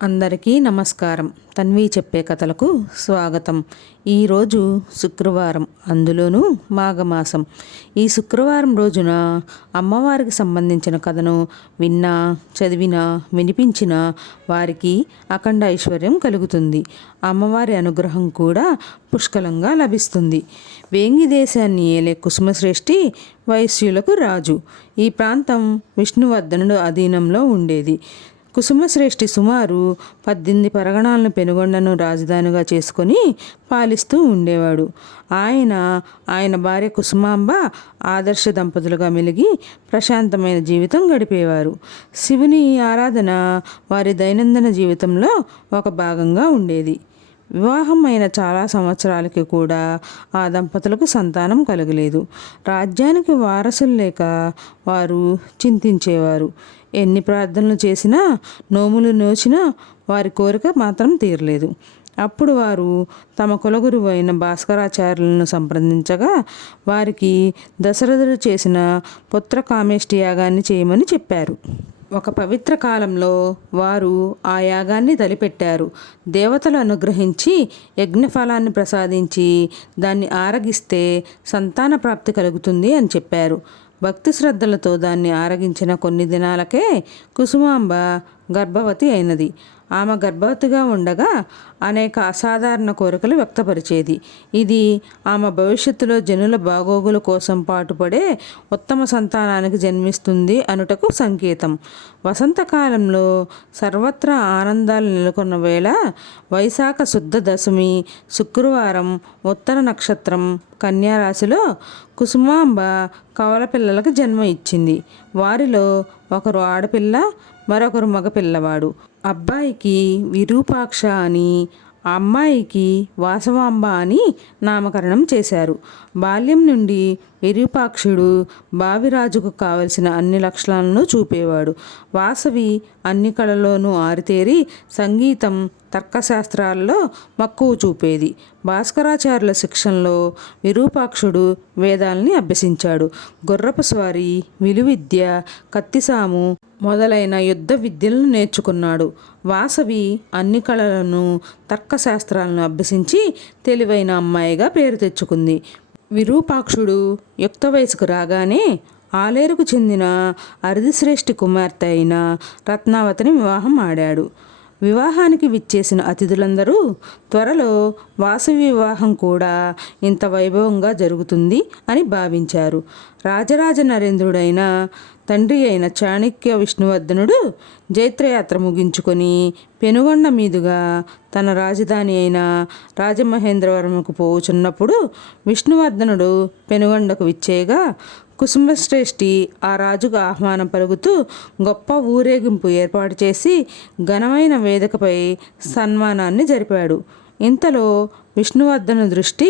అందరికీ నమస్కారం. తన్వి చెప్పే కథలకు స్వాగతం. ఈరోజు శుక్రవారం, అందులోనూ మాఘమాసం. ఈ శుక్రవారం రోజున అమ్మవారికి సంబంధించిన కథను విన్నా, చదివినా, వినిపించినా వారికి అఖండ ఐశ్వర్యం కలుగుతుంది. అమ్మవారి అనుగ్రహం కూడా పుష్కలంగా లభిస్తుంది. వేంగి దేశాన్ని ఏలే కుసుమశ్రేష్ఠి వైశ్యులకు రాజు. ఈ ప్రాంతం విష్ణువర్ధనుడు అధీనంలో ఉండేది. కుసుమశ్రేష్ఠి సుమారు 18 పరగణాలను పెనుగొండను రాజధానిగా చేసుకొని పాలిస్తూ ఉండేవాడు. ఆయన భార్య కుసుమాంబ ఆదర్శ దంపతులుగా మెలిగి ప్రశాంతమైన జీవితం గడిపేవారు. శివుని ఆరాధన వారి దైనందిన జీవితంలో ఒక భాగంగా ఉండేది. వివాహం అయిన చాలా సంవత్సరాలకి కూడా ఆ దంపతులకు సంతానం కలగలేదు. రాజ్యానికి వారసులు లేక వారు చింతించేవారు. ఎన్ని ప్రార్థనలు చేసినా, నోములు నోచినా వారి కోరిక మాత్రం తీరలేదు. అప్పుడు వారు తమ కులగురువు అయిన భాస్కరాచార్యులను సంప్రదించగా వారికి దశరథుడు చేసిన పుత్ర కామేష్టి యాగాన్ని చేయమని చెప్పారు. ఒక పవిత్ర కాలంలో వారు ఆ యాగాన్ని తలిపెట్టారు. దేవతలు అనుగ్రహించి యజ్ఞఫలాన్ని ప్రసాదించి దాన్ని ఆరగిస్తే సంతాన ప్రాప్తి కలుగుతుంది అని చెప్పారు. భక్తి శ్రద్ధలతో దాన్ని ఆరగించిన కొన్ని దినాలకే కుసుమాంబ గర్భవతి అయినది. ఆమె గర్భవతిగా ఉండగా అనేక అసాధారణ కోరికలు వ్యక్తపరిచేది. ఇది ఆమె భవిష్యత్తులో జనుల బాగోగుల కోసం పాటుపడే ఉత్తమ సంతానానికి జన్మిస్తుంది అనుటకు సంకేతం. వసంతకాలంలో సర్వత్రా ఆనందాలు నెలకొన్న వేళ వైశాఖ శుద్ధ దశమి శుక్రవారం ఉత్తర నక్షత్రం కన్యారాశిలో కుసుమాంబ కవల పిల్లలకు జన్మ ఇచ్చింది. వారిలో ఒకరు ఆడపిల్ల, మరొకరు మగపిల్లవాడు. అబ్బాయికి విరూపాక్ష అని, అమ్మాయికి వాసవాంబ అని నామకరణం చేశారు. బాల్యం నుండి విరూపాక్షుడు భావిరాజుకు కావలసిన అన్ని లక్షణాలను చూపేవాడు. వాసవి అన్ని కళల్లోనూ ఆరితేరి సంగీతం, తర్కశాస్త్రాల్లో మక్కువ చూపేది. భాస్కరాచార్యుల శిక్షణలో విరూపాక్షుడు వేదాల్ని అభ్యసించాడు. గుర్రపు స్వారీ, విలువిద్య, కత్తిసాము మొదలైన యుద్ధ విద్యలను నేర్చుకున్నాడు. వాసవి అన్ని కళలను, తర్కశాస్త్రాలను అభ్యసించి తెలివైన అమ్మాయిగా పేరు తెచ్చుకుంది. విరూపాక్షుడు యుక్త వయసుకు రాగానే ఆలేరుకు చెందిన అరిదిశ్రేష్ఠి కుమార్తె అయిన రత్నావతిని వివాహం ఆడాడు. వివాహానికి విచ్చేసిన అతిథులందరూ త్వరలో వాసవి వివాహం కూడా ఇంత వైభవంగా జరుగుతుంది అని భావించారు. రాజరాజ నరేంద్రుడైన తండ్రి అయిన చాణక్య విష్ణువర్ధనుడు జైత్రయాత్ర ముగించుకొని పెనుగొండ మీదుగా తన రాజధాని అయిన రాజమహేంద్రవరంకు పోవుచున్నప్పుడు విష్ణువర్ధనుడు పెనుగొండకు విచ్చేయగా కుసుమశ్రేష్ఠి ఆ రాజుకు ఆహ్వానం పలుకుతూ గొప్ప ఊరేగింపు ఏర్పాటు చేసి ఘనమైన వేదికపై సన్మానాన్ని జరిపాడు. ఇంతలో విష్ణువర్ధను దృష్టి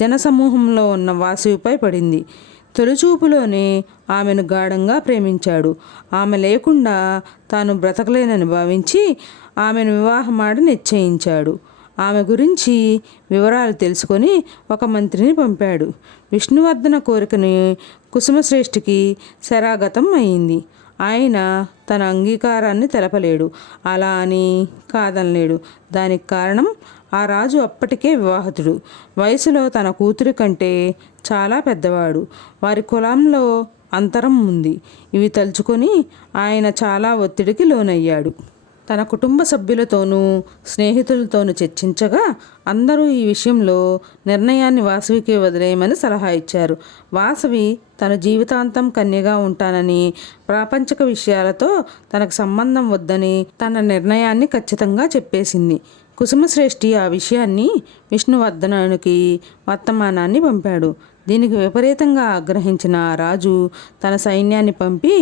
జనసమూహంలో ఉన్న వాసవిపై పడింది. తొలిచూపులోనే ఆమెను గాఢంగా ప్రేమించాడు. ఆమె లేకుండా తాను బ్రతకలేనని భావించి ఆమెను వివాహమాడి నిశ్చయించాడు. ఆమె గురించి వివరాలు తెలుసుకొని ఒక మంత్రిని పంపాడు. విష్ణువర్ధన కోరికని కుసుమశ్రేష్ఠికి శరాగతం అయింది. ఆయన తన అంగీకారాన్ని తెలపలేడు, అలా అని కాదనలేడు. దానికి కారణం ఆ రాజు అప్పటికే వివాహితుడు, వయసులో తన కూతురి కంటే చాలా పెద్దవాడు. వారి కులంలో అంతరం ఉంది. ఇవి తలుచుకొని ఆయన చాలా ఒత్తిడికి లోనయ్యాడు. తన కుటుంబ సభ్యులతోనూ స్నేహితులతోనూ చర్చించగా అందరూ ఈ విషయంలో నిర్ణయాన్ని వాసవికే వదిలేయమని సలహా ఇచ్చారు. వాసవి తన జీవితాంతం కన్యగా ఉంటానని, ప్రాపంచిక విషయాలతో తనకు సంబంధం వద్దని తన నిర్ణయాన్ని ఖచ్చితంగా చెప్పేసింది. కుసుమశ్రేష్ఠి ఆ విషయాన్ని విష్ణువర్ధనునికి వర్తమానాన్ని పంపాడు. దీనికి విపరీతంగా ఆగ్రహించిన ఆ రాజు తన సైన్యాన్ని పంపి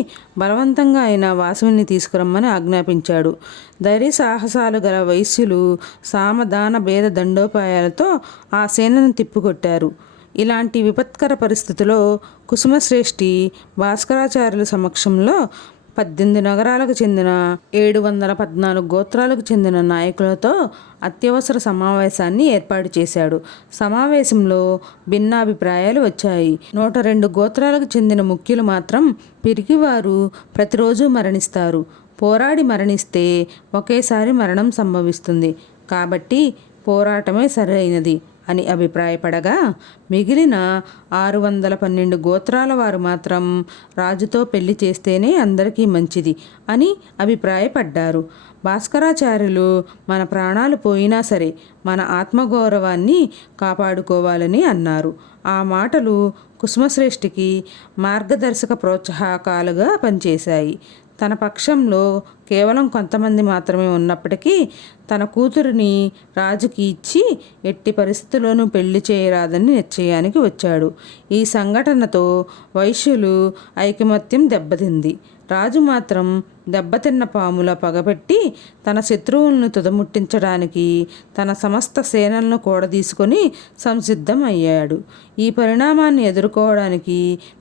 బలవంతంగా అయిన వాసవిని తీసుకురమ్మని ఆజ్ఞాపించాడు. ధైర్య సాహసాలు గల వైశ్యులు సామదాన భేద దండోపాయాలతో ఆ సేనను తిప్పికొట్టారు. ఇలాంటి విపత్కర పరిస్థితిలో కుసుమశ్రేష్ఠి భాస్కరాచార్యుల సమక్షంలో 18 నగరాలకు చెందిన 714 గోత్రాలకు చెందిన నాయకులతో అత్యవసర సమావేశాన్ని ఏర్పాటు చేశాడు. సమావేశంలో భిన్నాభిప్రాయాలు వచ్చాయి. 102 గోత్రాలకు చెందిన ముఖ్యులు మాత్రం పిరికివారు ప్రతిరోజు మరణిస్తారు. పోరాడి మరణిస్తే ఒకేసారి మరణం సంభవిస్తుంది. కాబట్టి పోరాటమే సరైనది అని అభిప్రాయపడగా, మిగిలిన 612 గోత్రాల వారు మాత్రం రాజుతో పెళ్లి చేస్తేనే అందరికీ మంచిది అని అభిప్రాయపడ్డారు. భాస్కరాచార్యులు మన ప్రాణాలు పోయినా సరే మన ఆత్మగౌరవాన్ని కాపాడుకోవాలని అన్నారు. ఆ మాటలు కుసుమశ్రేష్ఠికి మార్గదర్శక ప్రోత్సాహకాలుగా పనిచేశాయి. తన పక్షంలో కేవలం కొంతమంది మాత్రమే ఉన్నప్పటికీ తన కూతురిని రాజుకి ఇచ్చి ఎట్టి పరిస్థితుల్లోనూ పెళ్లి చేయరాదని నిశ్చయానికి వచ్చాడు. ఈ సంఘటనతో వైశ్యులు ఐకమత్యం దెబ్బతింది. రాజు మాత్రం దెబ్బతిన్న పాములా పగబెట్టి తన శత్రువులను తుదముట్టించడానికి తన సమస్త సేనలను కూడదీసుకొని సంసిద్ధం అయ్యాడు. ఈ పరిణామాన్ని ఎదుర్కోవడానికి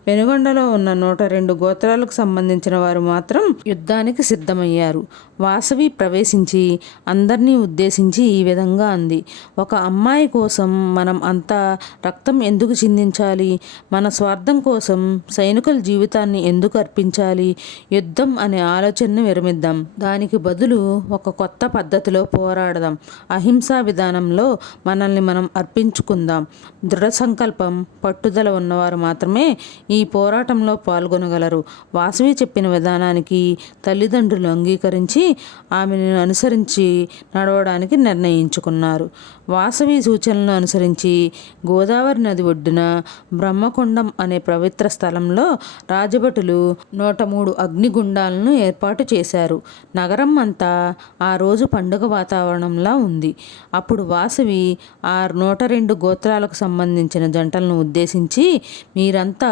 పెనుగొండలో ఉన్న 102 గోత్రాలకు సంబంధించిన వారు మాత్రం యుద్ధానికి సిద్ధమయ్యారు. వాసవి ప్రవేశించి అందరినీ ఉద్దేశించి ఈ విధంగా అంది. ఒక అమ్మాయి కోసం మనం అంతా రక్తం ఎందుకు చిందించాలి? మన స్వార్థం కోసం సైనికుల జీవితాన్ని ఎందుకు అర్పించాలి? యుద్ధం అనే ఆలోచనను విరమిద్దాం. దానికి బదులు ఒక కొత్త పద్ధతిలో పోరాడదాం. అహింసా విధానంలో మనల్ని మనం అర్పించుకుందాం. దృఢ సంకల్పం, పట్టుదల ఉన్నవారు మాత్రమే ఈ పోరాటంలో పాల్గొనగలరు. వాసవి చెప్పిన విధానానికి తల్లిదండ్రులు అంగీకరించి ఆమెను అనుసరించి నడవడానికి నిర్ణయించుకున్నారు. వాసవి సూచనలను అనుసరించి గోదావరి నది ఒడ్డున బ్రహ్మకొండం అనే పవిత్ర స్థలంలో రాజభటులు 103 అగ్నిగుండాలను ఏర్పాటు చేశారు. నగరం అంతా ఆ రోజు పండుగ వాతావరణంలా ఉంది. అప్పుడు వాసవి ఆ 102 గోత్రాలకు సంబంధించిన జంటలను ఉద్దేశించి, మీరంతా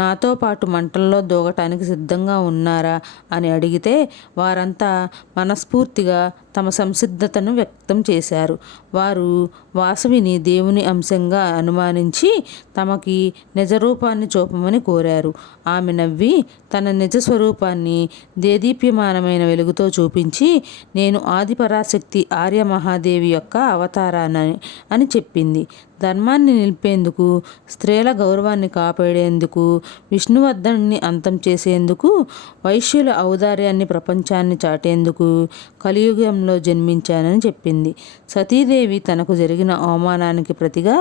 నాతో పాటు మంటల్లో దూకటానికి సిద్ధంగా ఉన్నారా అని అడిగితే వారంతా మనస్ఫూర్తిగా తమ సంసిద్ధతను వ్యక్తం చేశారు. వారు వాసవిని దేవుని అంశంగా అనుమానించి తమకి నిజరూపాన్ని చూపమని కోరారు. ఆమె నవ్వి తన నిజ స్వరూపాన్ని దేదీప్యమానమైన వెలుగుతో చూపించి, నేను ఆదిపరాశక్తి ఆర్య మహాదేవి యొక్క అవతారాన్ని అని చెప్పింది. ధర్మాన్ని నిలిపేందుకు, స్త్రీల గౌరవాన్ని కాపాడేందుకు, విష్ణువర్ధనుని అంతం చేసేందుకు, వైశ్యుల ఔదార్యాన్ని ప్రపంచాన్ని చాటేందుకు కలియుగంలో జన్మించానని చెప్పింది. సతీదేవి తనకు జరిగిన అవమానానికి ప్రతిగా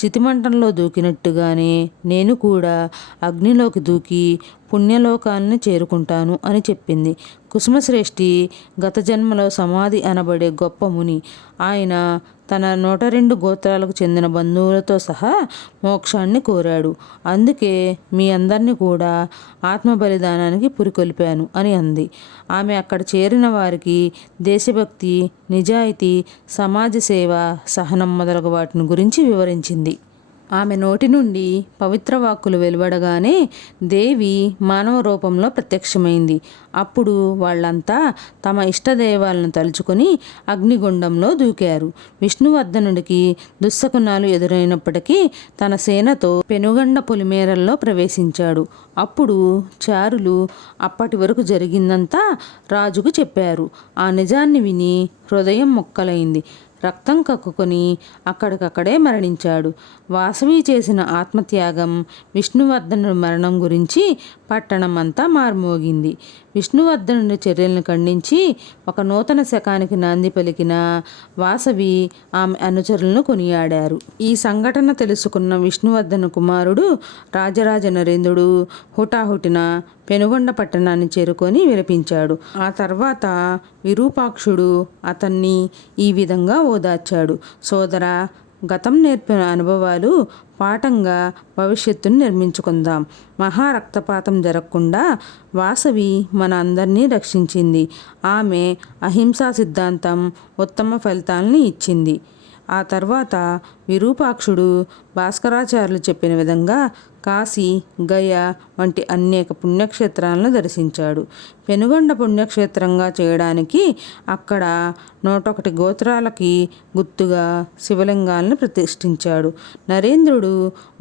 చితిమంటంలో దూకినట్టుగానే నేను కూడా అగ్నిలోకి దూకి పుణ్యలోకాన్ని చేరుకుంటాను అని చెప్పింది. కుసుమశ్రేష్ఠి గత జన్మలో సమాధి అనబడే గొప్ప ముని. ఆయన తన 102 గోత్రాలకు చెందిన బంధువులతో సహా మోక్షాన్ని కోరాడు. అందుకే మీ అందరినీ కూడా ఆత్మ బలిదానానికి పురికొల్పాను అని అంది. ఆమె అక్కడ చేరిన వారికి దేశభక్తి, నిజాయితీ, సమాజ సేవ, సహనం మొదలగు వాటిని గురించి వివరించింది. ఆమె నోటి నుండి పవిత్ర వాక్కులు వెలువడగానే దేవి మానవ రూపంలో ప్రత్యక్షమైంది. అప్పుడు వాళ్ళంతా తమ ఇష్టదైవాలను తలుచుకొని అగ్నిగుండంలో దూకారు. విష్ణువర్ధనుడికి దుస్సకునాలు ఎదురైనప్పటికీ తన సేనతో పెనుగండ పొలిమేరల్లో ప్రవేశించాడు. అప్పుడు చారులు అప్పటి వరకు జరిగిందంతా రాజుకు చెప్పారు. ఆ నిజాన్ని విని హృదయం ముక్కలైంది. రక్తం కక్కుకొని అక్కడికక్కడే మరణించాడు. వాసవి చేసిన ఆత్మత్యాగం, విష్ణువర్ధనుడి మరణం గురించి పట్టణం అంతా మార్మోగింది. విష్ణువర్ధనుడి చర్యలను ఖండించి ఒక నూతన శకానికి నాంది పలికిన వాసవి ఆమె అనుచరులను కొనియాడారు. ఈ సంఘటన తెలుసుకున్న విష్ణువర్ధన కుమారుడు రాజరాజ నరేంద్రుడు హుటాహుటిన పెనుగొండ పట్టణాన్ని చేరుకొని విలపించాడు. ఆ తర్వాత విరూపాక్షుడు అతన్ని ఈ విధంగా ఓదార్చాడు. సోదరా, గతం నేర్పిన అనుభవాలు పాఠంగా భవిష్యత్తును నిర్మించుకుందాం. మహా రక్తపాతం జరగకుండా వాసవి మన అందరినీ రక్షించింది. ఆమె అహింసా సిద్ధాంతం ఉత్తమ ఫలితాలని ఇచ్చింది. ఆ తర్వాత విరూపాక్షుడు భాస్కరాచార్యులు చెప్పిన విధంగా కాశీ, గయ వంటి అనేక పుణ్యక్షేత్రాలను దర్శించాడు. పెనుగొండ పుణ్యక్షేత్రంగా చేయడానికి అక్కడ 101 గోత్రాలకి గుర్తుగా శివలింగాలను ప్రతిష్ఠించాడు. నరేంద్రుడు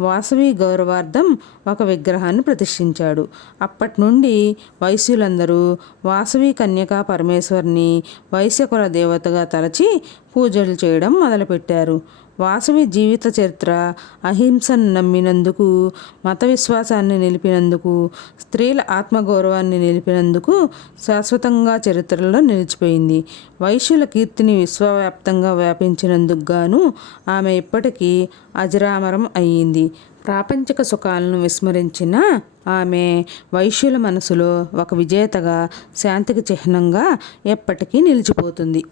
వాసవి గౌరవార్థం ఒక విగ్రహాన్ని ప్రతిష్ఠించాడు. అప్పటి నుండి వైశ్యులందరూ వాసవి కన్యకా పరమేశ్వరిని వైశ్యకుల దేవతగా తలచి పూజలు చేయడం మొదలుపెట్టారు. వాసవి జీవిత చరిత్ర అహింసను నమ్మినందుకు, మత విశ్వాసాన్ని నిలిపినందుకు, స్త్రీల ఆత్మగౌరవాన్ని నిలిపినందుకు శాశ్వతంగా చరిత్రలో నిలిచిపోయింది. వైశ్యుల కీర్తిని విశ్వవ్యాప్తంగా వ్యాపించినందుకు గాను ఆమె ఇప్పటికీ అజరామరం అయ్యింది. ప్రాపంచిక సుఖాలను విస్మరించిన ఆమె వైశ్యుల మనసులో ఒక విజేతగా, శాంతికి చిహ్నంగా ఎప్పటికీ నిలిచిపోతుంది.